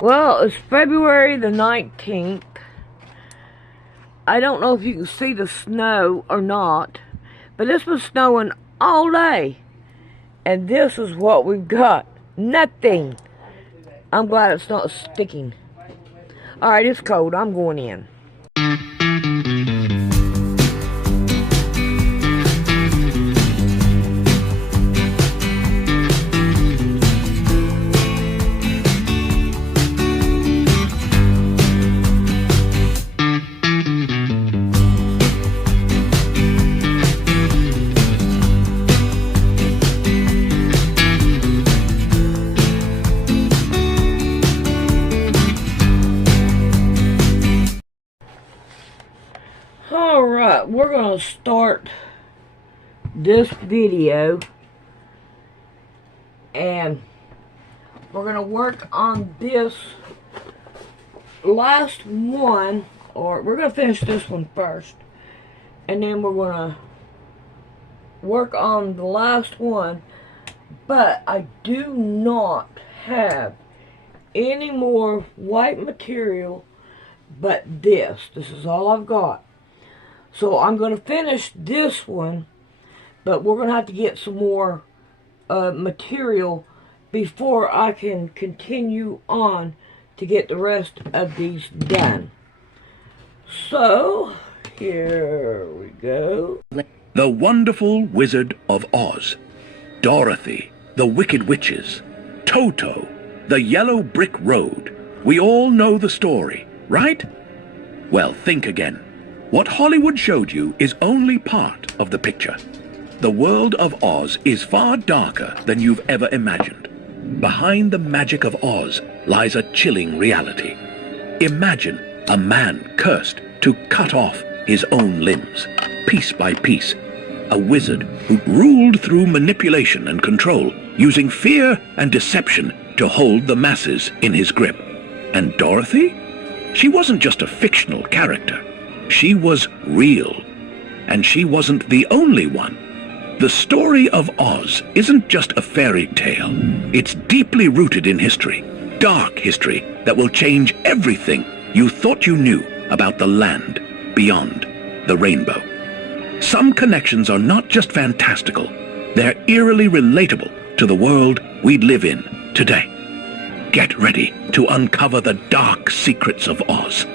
Well, it's February the 19th. I don't know if you can see the snow or not, but it's been snowing all day. And this is what we've got. Nothing. I'm glad it's not sticking. Alright, it's cold. I'm going in. Alright, we're going to start this video and we're going to work on this last one, or we're going to finish this one first and then we're going to work on the last one, but I do not have any more white material but this. This is all I've got. So I'm going to finish this one, but we're going to have to get some more material before I can continue on to get the rest of these done. So, here we go. The Wonderful Wizard of Oz, Dorothy, the Wicked Witches, Toto, the Yellow Brick Road. We all know the story, right? Well, think again. What Hollywood showed you is only part of the picture. The world of Oz is far darker than you've ever imagined. Behind the magic of Oz lies a chilling reality. Imagine a man cursed to cut off his own limbs, piece by piece. A wizard who ruled through manipulation and control, using fear and deception to hold the masses in his grip. And Dorothy? She wasn't just a fictional character. She was real, and she wasn't the only one. The story of Oz isn't just a fairy tale. It's deeply rooted in history, dark history that will change everything you thought you knew about the land beyond the rainbow. Some connections are not just fantastical, they're eerily relatable to the world we live in today. Get ready to uncover the dark secrets of Oz.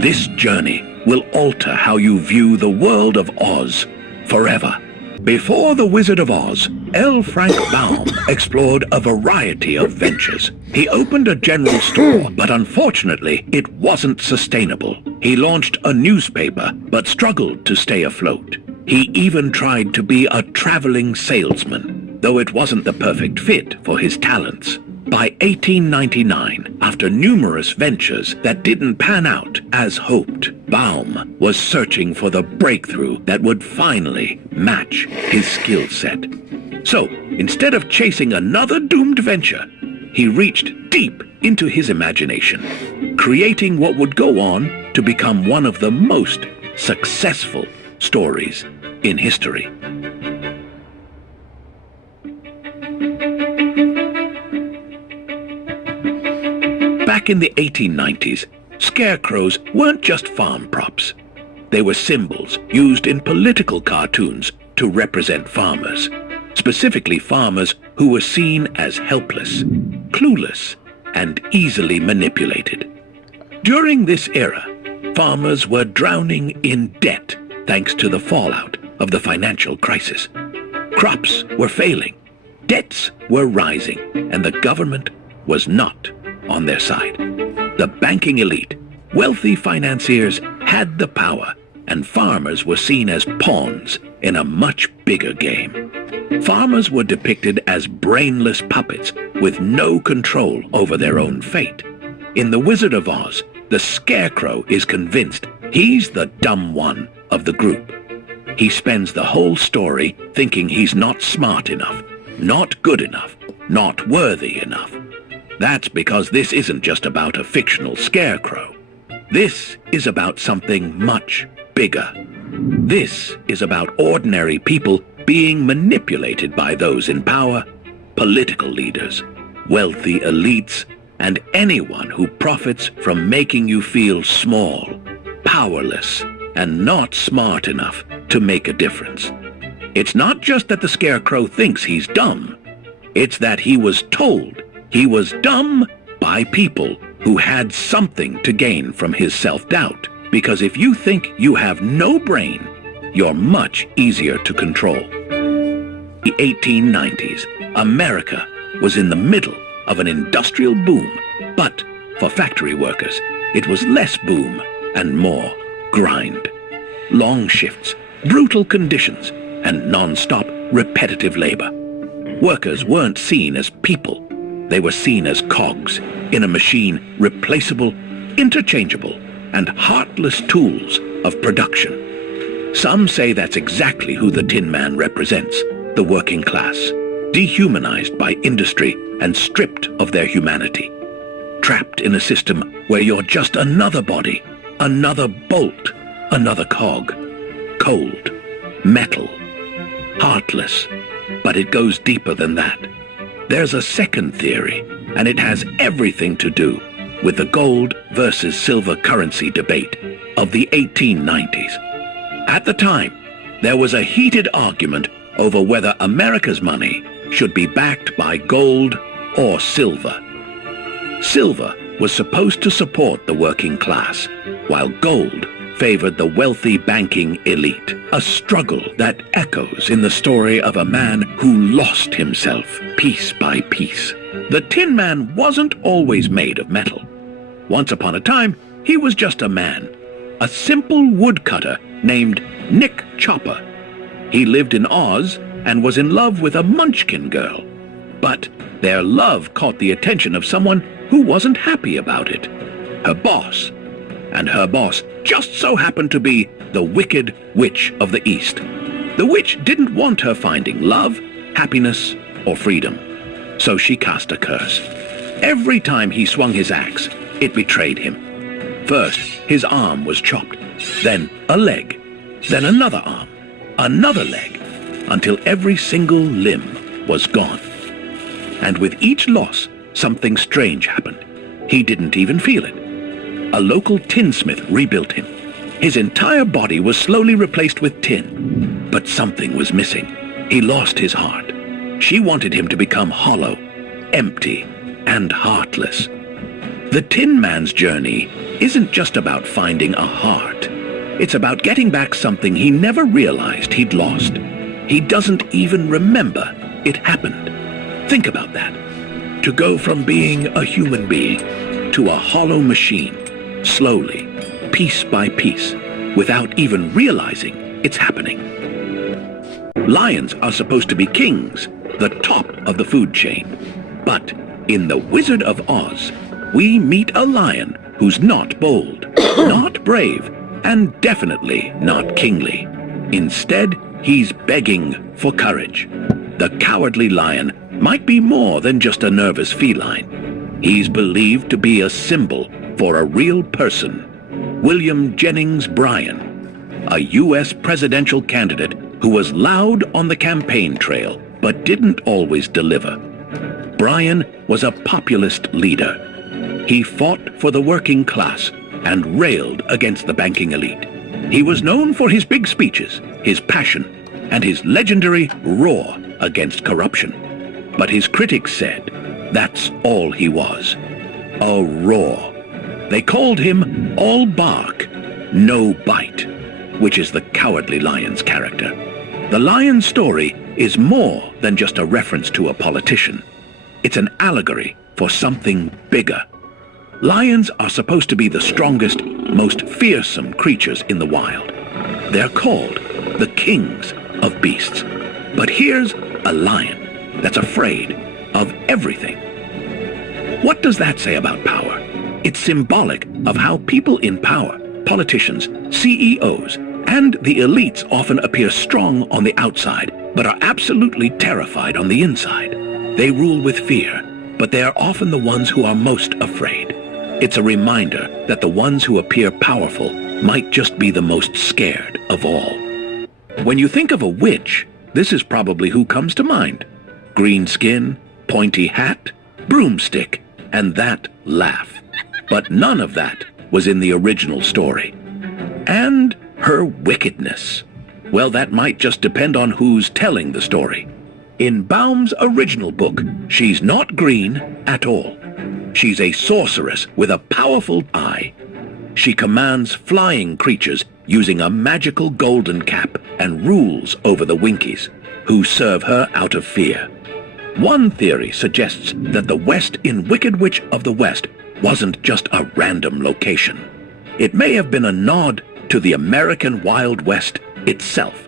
This journey will alter how you view the world of Oz forever. Before The Wizard of Oz, L. Frank Baum explored a variety of ventures. He opened a general store, but unfortunately, it wasn't sustainable. He launched a newspaper, but struggled to stay afloat. He even tried to be a traveling salesman, though it wasn't the perfect fit for his talents. By 1899, after numerous ventures that didn't pan out as hoped, Baum was searching for the breakthrough that would finally match his skill set. So, instead of chasing another doomed venture, he reached deep into his imagination, creating what would go on to become one of the most successful stories in history. Back in the 1890s, scarecrows weren't just farm props. They were symbols used in political cartoons to represent farmers, specifically farmers who were seen as helpless, clueless, and easily manipulated. During this era, farmers were drowning in debt thanks to the fallout of the financial crisis. Crops were failing, debts were rising, and the government was not on their side. The banking elite, wealthy financiers had the power, and farmers were seen as pawns in a much bigger game. Farmers were depicted as brainless puppets with no control over their own fate. In The Wizard of Oz, the Scarecrow is convinced he's the dumb one of the group. He spends the whole story thinking he's not smart enough, not good enough, not worthy enough. That's because this isn't just about a fictional scarecrow. This is about something much bigger. This is about ordinary people being manipulated by those in power, political leaders, wealthy elites, and anyone who profits from making you feel small, powerless, and not smart enough to make a difference. It's not just that the Scarecrow thinks he's dumb. It's that he was told he was dumb by people who had something to gain from his self-doubt. Because if you think you have no brain, you're much easier to control. The 1890s, America was in the middle of an industrial boom, but for factory workers, it was less boom and more grind. Long shifts, brutal conditions, and non-stop repetitive labor. Workers weren't seen as people. They were seen as cogs in a machine, replaceable, interchangeable, and heartless tools of production. Some say that's exactly who the Tin Man represents, the working class, dehumanized by industry and stripped of their humanity. Trapped in a system where you're just another body, another bolt, another cog. Cold, metal, heartless. But it goes deeper than that. There's a second theory, and it has everything to do with the gold versus silver currency debate of the 1890s. At the time, there was a heated argument over whether America's money should be backed by gold or silver. Silver was supposed to support the working class, while gold favored the wealthy banking elite, a struggle that echoes in the story of a man who lost himself piece by piece. The Tin Man wasn't always made of metal. Once upon a time, he was just a man, a simple woodcutter named Nick Chopper. He lived in Oz and was in love with a Munchkin girl. But their love caught the attention of someone who wasn't happy about it, her boss. And her boss just so happened to be the Wicked Witch of the East. The witch didn't want her finding love, happiness, or freedom. So she cast a curse. Every time he swung his axe, it betrayed him. First, his arm was chopped, then a leg, then another arm, another leg, until every single limb was gone. And with each loss, something strange happened. He didn't even feel it. A local tinsmith rebuilt him. His entire body was slowly replaced with tin, but something was missing. He lost his heart. She wanted him to become hollow, empty, and heartless. The Tin Man's journey isn't just about finding a heart. It's about getting back something he never realized he'd lost. He doesn't even remember it happened. Think about that. To go from being a human being to a hollow machine, slowly, piece by piece, without even realizing it's happening. Lions are supposed to be kings, the top of the food chain. But in The Wizard of Oz, we meet a lion who's not bold, not brave, and definitely not kingly. Instead, he's begging for courage. The Cowardly Lion might be more than just a nervous feline. He's believed to be a symbol for a real person, William Jennings Bryan, a U.S. presidential candidate who was loud on the campaign trail but didn't always deliver. Bryan was a populist leader. He fought for the working class and railed against the banking elite. He was known for his big speeches, his passion, and his legendary roar against corruption. But his critics said that's all he was, a roar. They called him all bark, no bite, which is the Cowardly Lion's character. The lion's story is more than just a reference to a politician. It's an allegory for something bigger. Lions are supposed to be the strongest, most fearsome creatures in the wild. They're called the kings of beasts. But here's a lion that's afraid of everything. What does that say about power? It's symbolic of how people in power, politicians, CEOs, and the elites often appear strong on the outside, but are absolutely terrified on the inside. They rule with fear, but they are often the ones who are most afraid. It's a reminder that the ones who appear powerful might just be the most scared of all. When you think of a witch, this is probably who comes to mind. Green skin, pointy hat, broomstick, and that laugh. But none of that was in the original story. And her wickedness. Well, that might just depend on who's telling the story. In Baum's original book, she's not green at all. She's a sorceress with a powerful eye. She commands flying creatures using a magical golden cap and rules over the Winkies, who serve her out of fear. One theory suggests that the West in Wicked Witch of the West wasn't just a random location. It may have been a nod to the American Wild West itself,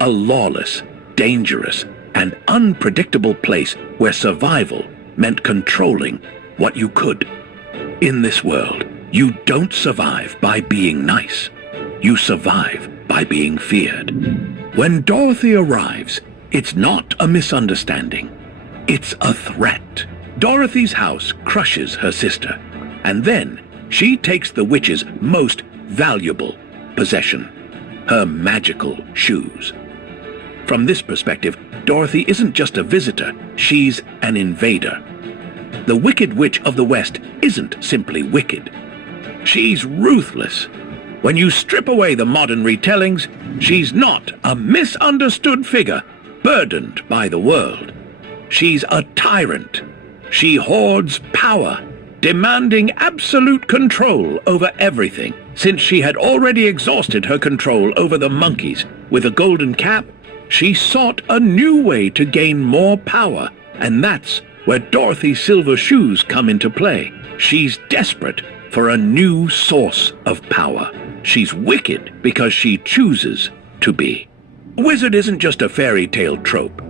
a lawless, dangerous, and unpredictable place where survival meant controlling what you could. In this world, you don't survive by being nice. You survive by being feared. When Dorothy arrives, it's not a misunderstanding. It's a threat. Dorothy's house crushes her sister, and then she takes the witch's most valuable possession, her magical shoes. From this perspective, Dorothy isn't just a visitor, she's an invader. The Wicked Witch of the West isn't simply wicked. She's ruthless. When you strip away the modern retellings, she's not a misunderstood figure burdened by the world. She's a tyrant. She hoards power, demanding absolute control over everything, since she had already exhausted her control over the monkeys. With a golden cap, she sought a new way to gain more power, and that's where Dorothy's silver shoes come into play. She's desperate for a new source of power. She's wicked because she chooses to be. Wizard isn't just a fairy tale trope.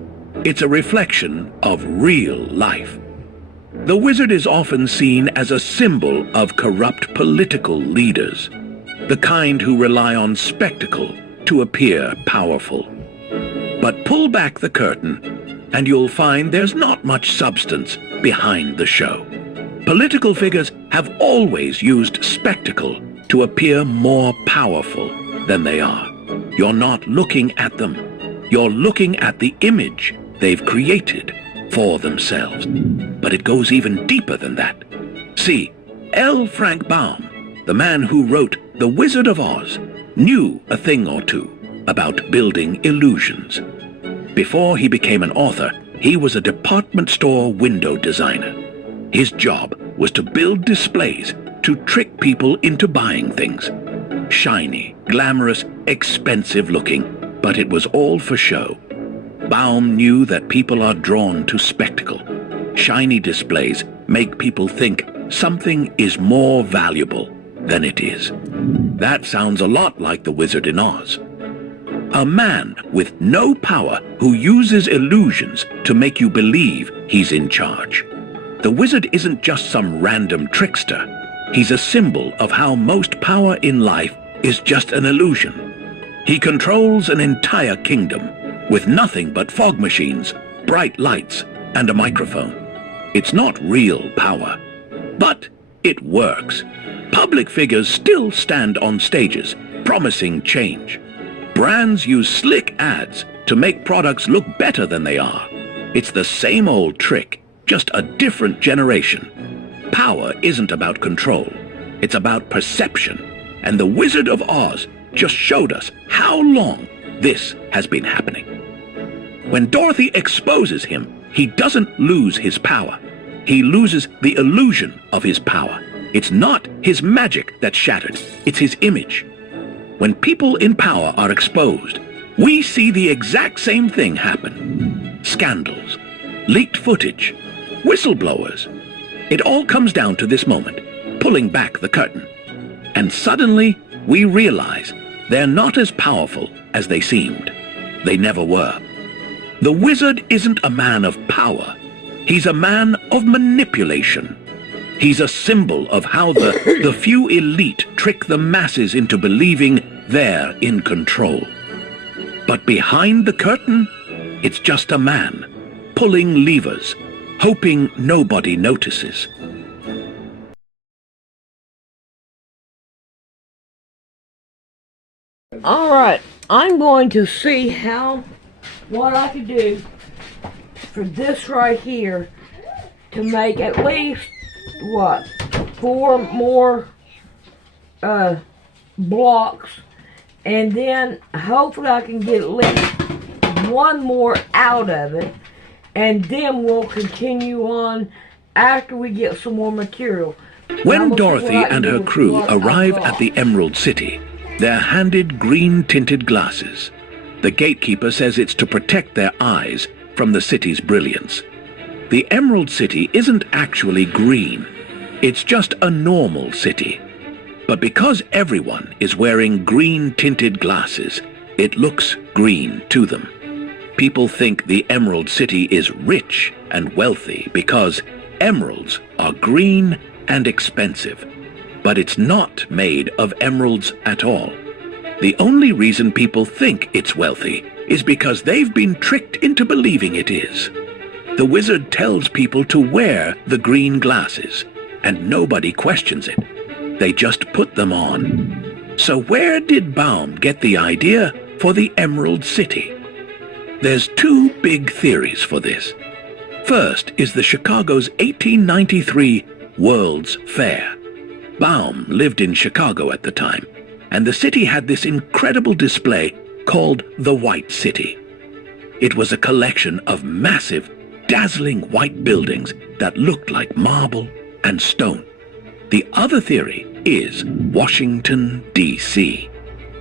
It's a reflection of real life. The wizard is often seen as a symbol of corrupt political leaders, the kind who rely on spectacle to appear powerful. But pull back the curtain, and you'll find there's not much substance behind the show. Political figures have always used spectacle to appear more powerful than they are. You're not looking at them. You're looking at the image they've created for themselves. But it goes even deeper than that. See, L. Frank Baum, the man who wrote The Wizard of Oz, knew a thing or two about building illusions. Before he became an author, he was a department store window designer. His job was to build displays to trick people into buying things. Shiny, glamorous, expensive looking, but it was all for show. Baum knew that people are drawn to spectacle. Shiny displays make people think something is more valuable than it is. That sounds a lot like the Wizard in Oz. A man with no power who uses illusions to make you believe he's in charge. The wizard isn't just some random trickster. He's a symbol of how most power in life is just an illusion. He controls an entire kingdom with nothing but fog machines, bright lights, and a microphone. It's not real power, but it works. Public figures still stand on stages, promising change. Brands use slick ads to make products look better than they are. It's the same old trick, just a different generation. Power isn't about control. It's about perception. And the Wizard of Oz just showed us how long this has been happening. When Dorothy exposes him, he doesn't lose his power. He loses the illusion of his power. It's not his magic that's shattered. It's his image. When people in power are exposed, we see the exact same thing happen. Scandals, leaked footage, whistleblowers. It all comes down to this moment, pulling back the curtain. And suddenly, we realize they're not as powerful as they seemed. They never were. The wizard isn't a man of power. He's a man of manipulation. He's a symbol of how the few elite trick the masses into believing they're in control. But behind the curtain, it's just a man, pulling levers, hoping nobody notices. Alright, I'm going to see what I can do for this right here to make at least what, 4 more blocks, and then hopefully I can get at least 1 more out of it, and then we'll continue on after we get some more material. When Dorothy and her crew arrive at the Emerald City, they're handed green-tinted glasses. The gatekeeper says it's to protect their eyes from the city's brilliance. The Emerald City isn't actually green. It's just a normal city. But because everyone is wearing green-tinted glasses, it looks green to them. People think the Emerald City is rich and wealthy because emeralds are green and expensive. But it's not made of emeralds at all. The only reason people think it's wealthy is because they've been tricked into believing it is. The wizard tells people to wear the green glasses, and nobody questions it. They just put them on. So where did Baum get the idea for the Emerald City? There's 2 big theories for this. First is the Chicago's 1893 World's Fair. Baum lived in Chicago at the time, and the city had this incredible display called the White City. It was a collection of massive, dazzling white buildings that looked like marble and stone. The other theory is Washington, D.C.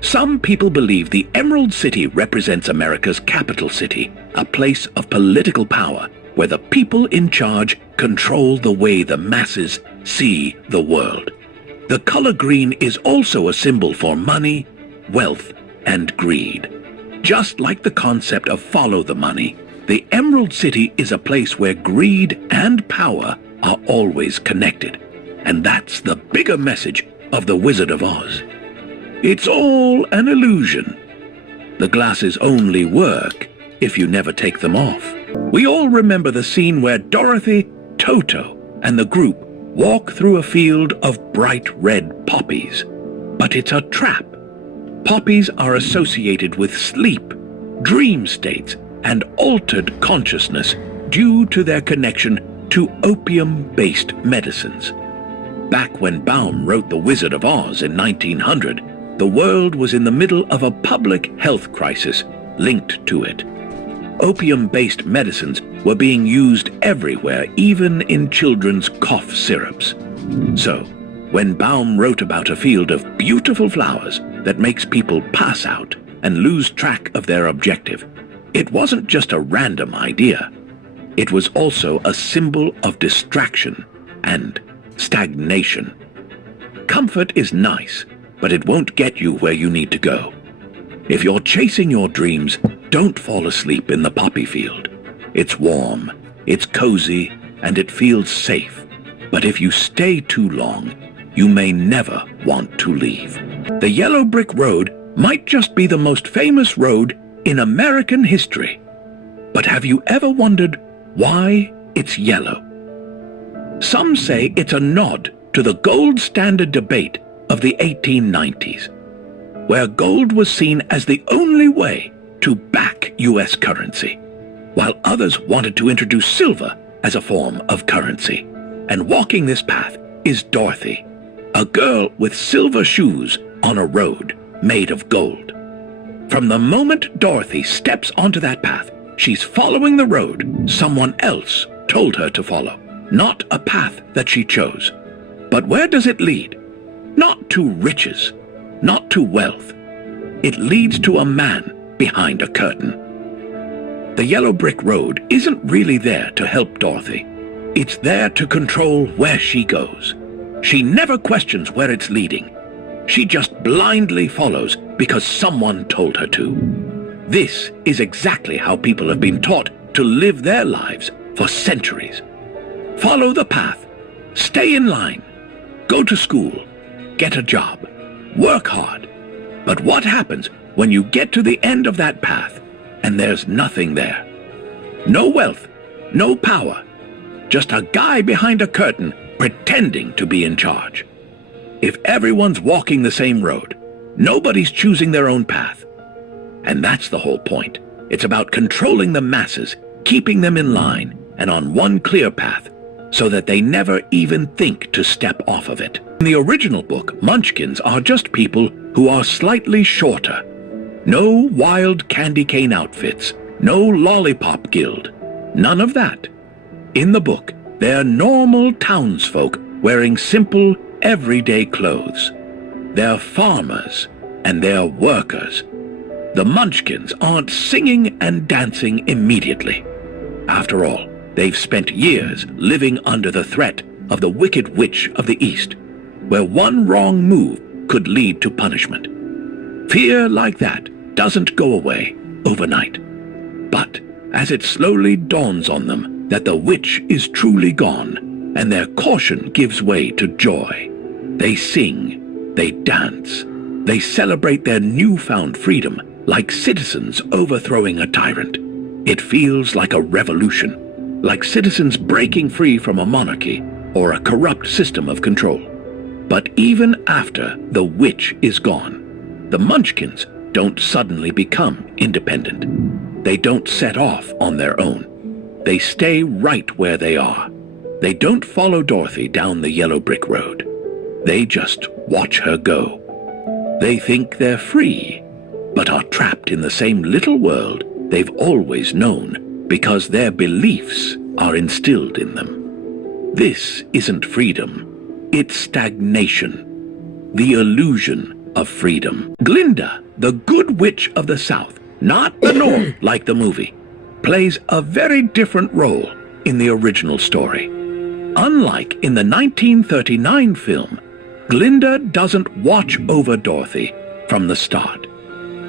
Some people believe the Emerald City represents America's capital city, a place of political power where the people in charge control the way the masses see the world. The color green is also a symbol for money, wealth, and greed. Just like the concept of follow the money, the Emerald City is a place where greed and power are always connected. And that's the bigger message of The Wizard of Oz. It's all an illusion. The glasses only work if you never take them off. We all remember the scene where Dorothy, Toto, and the group walk through a field of bright red poppies. But it's a trap. Poppies are associated with sleep, dream states, and altered consciousness due to their connection to opium-based medicines. Back when Baum wrote The Wizard of Oz in 1900, the world was in the middle of a public health crisis linked to it. Opium-based medicines were being used everywhere, even in children's cough syrups. So, when Baum wrote about a field of beautiful flowers that makes people pass out and lose track of their objective, it wasn't just a random idea. It was also a symbol of distraction and stagnation. Comfort is nice, but it won't get you where you need to go. If you're chasing your dreams, don't fall asleep in the poppy field. It's warm, it's cozy, and it feels safe. But if you stay too long, you may never want to leave. The Yellow Brick Road might just be the most famous road in American history. But have you ever wondered why it's yellow? Some say it's a nod to the gold standard debate of the 1890s, where gold was seen as the only way to back U.S. currency, while others wanted to introduce silver as a form of currency. And walking this path is Dorothy, a girl with silver shoes on a road made of gold. From the moment Dorothy steps onto that path, she's following the road someone else told her to follow, not a path that she chose. But where does it lead? Not to riches, not to wealth. It leads to a man behind a curtain. The Yellow Brick Road isn't really there to help Dorothy. It's there to control where she goes. She never questions where it's leading. She just blindly follows because someone told her to. This is exactly how people have been taught to live their lives for centuries. Follow the path. Stay in line. Go to school. Get a job. Work hard. But what happens when you get to the end of that path and there's nothing there? No wealth, no power, just a guy behind a curtain pretending to be in charge. If everyone's walking the same road, nobody's choosing their own path. And that's the whole point. It's about controlling the masses, keeping them in line and on one clear path, so that they never even think to step off of it. In the original book, Munchkins are just people who are slightly shorter. No wild candy cane outfits, no lollipop guild, none of that. In the book, they're normal townsfolk wearing simple, everyday clothes. They're farmers and they're workers. The Munchkins aren't singing and dancing immediately. After all, they've spent years living under the threat of the Wicked Witch of the East, where one wrong move could lead to punishment. Fear like that doesn't go away overnight. But as it slowly dawns on them that the witch is truly gone, and their caution gives way to joy, they sing, they dance, they celebrate their newfound freedom like citizens overthrowing a tyrant. It feels like a revolution, like citizens breaking free from a monarchy or a corrupt system of control. But even after the witch is gone, the Munchkins don't suddenly become independent. They don't set off on their own. They stay right where they are. They don't follow Dorothy down the yellow brick road. They just watch her go. They think they're free, but are trapped in the same little world they've always known because their beliefs are instilled in them. This isn't freedom, it's stagnation, the illusion of freedom. Glinda, the good witch of the South, not the North like the movie, plays a very different role in the original story. Unlike in the 1939 film, Glinda doesn't watch over Dorothy from the start.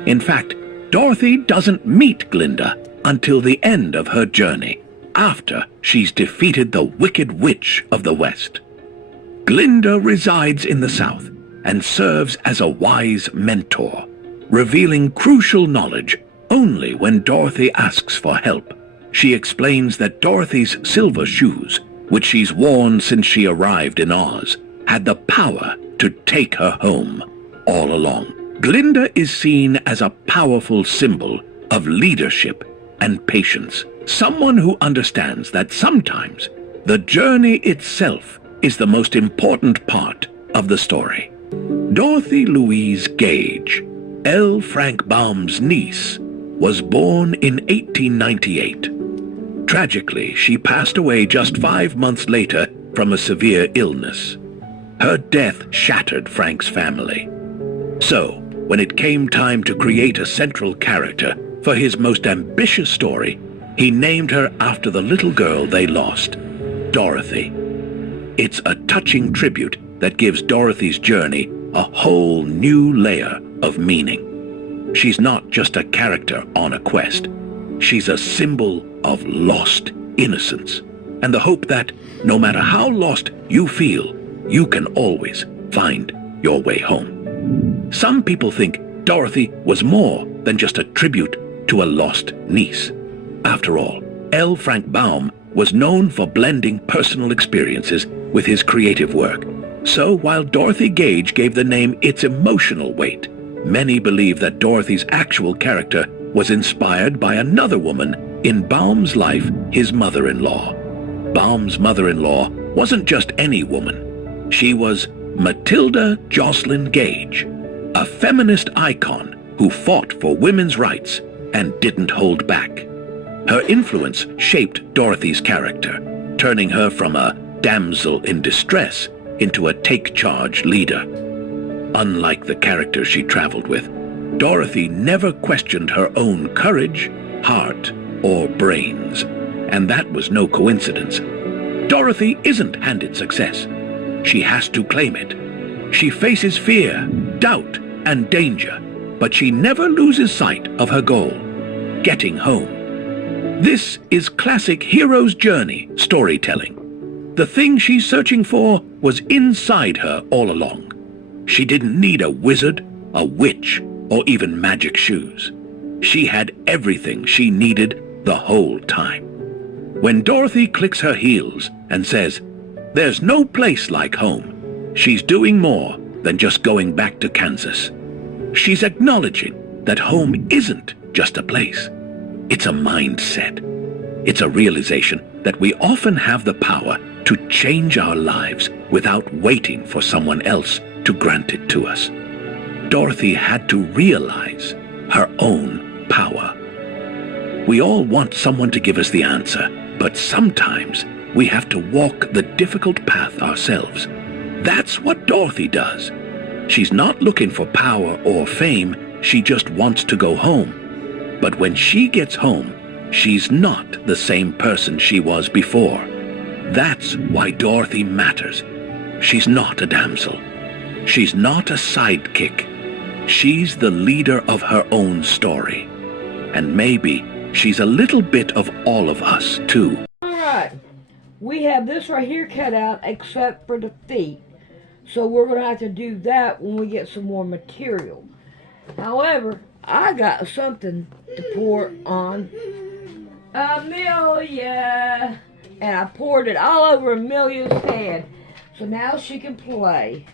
In fact, Dorothy doesn't meet Glinda until the end of her journey, after she's defeated the Wicked Witch of the West. Glinda resides in the South and serves as a wise mentor, revealing crucial knowledge only when Dorothy asks for help. She explains that Dorothy's silver shoes, which she's worn since she arrived in Oz, had the power to take her home all along. Glinda is seen as a powerful symbol of leadership and patience, someone who understands that sometimes the journey itself is the most important part of the story. Dorothy Louise Gage, L. Frank Baum's niece, was born in 1898. Tragically, she passed away just 5 months later from a severe illness. Her death shattered Frank's family. So, when it came time to create a central character for his most ambitious story, he named her after the little girl they lost, Dorothy. It's a touching tribute that gives Dorothy's journey a whole new layer of meaning. She's not just a character on a quest. She's a symbol of lost innocence, and the hope that, no matter how lost you feel, you can always find your way home. Some people think Dorothy was more than just a tribute to a lost niece. After all, L. Frank Baum was known for blending personal experiences with his creative work. So while Dorothy Gage gave the name its emotional weight, many believe that Dorothy's actual character was inspired by another woman in Baum's life, his mother-in-law. Baum's mother-in-law wasn't just any woman. She was Matilda Joslyn Gage, a feminist icon who fought for women's rights and didn't hold back. Her influence shaped Dorothy's character, turning her from a damsel in distress into a take-charge leader. Unlike the characters she traveled with, Dorothy never questioned her own courage, heart, or brains, and that was no coincidence. Dorothy isn't handed success. She has to claim it. She faces fear, doubt, and danger, but she never loses sight of her goal, getting home. This is classic hero's journey storytelling. The thing she's searching for was inside her all along. She didn't need a wizard, a witch, or even magic shoes. She had everything she needed the whole time. When Dorothy clicks her heels and says, "There's no place like home," she's doing more than just going back to Kansas. She's acknowledging that home isn't just a place. It's a mindset. It's a realization that we often have the power to change our lives without waiting for someone else to grant it to us. Dorothy had to realize her own power. We all want someone to give us the answer, but sometimes we have to walk the difficult path ourselves. That's what Dorothy does. She's not looking for power or fame, she just wants to go home. But when she gets home, she's not the same person she was before. That's why Dorothy matters. She's not a damsel. She's not a sidekick. She's the leader of her own story. And maybe she's a little bit of all of us, too. Alright, we have this right here cut out except for the feet. So we're going to have to do that when we get some more material. However, I got something to pour on Amelia. And I poured it all over Amelia's head. So now she can play.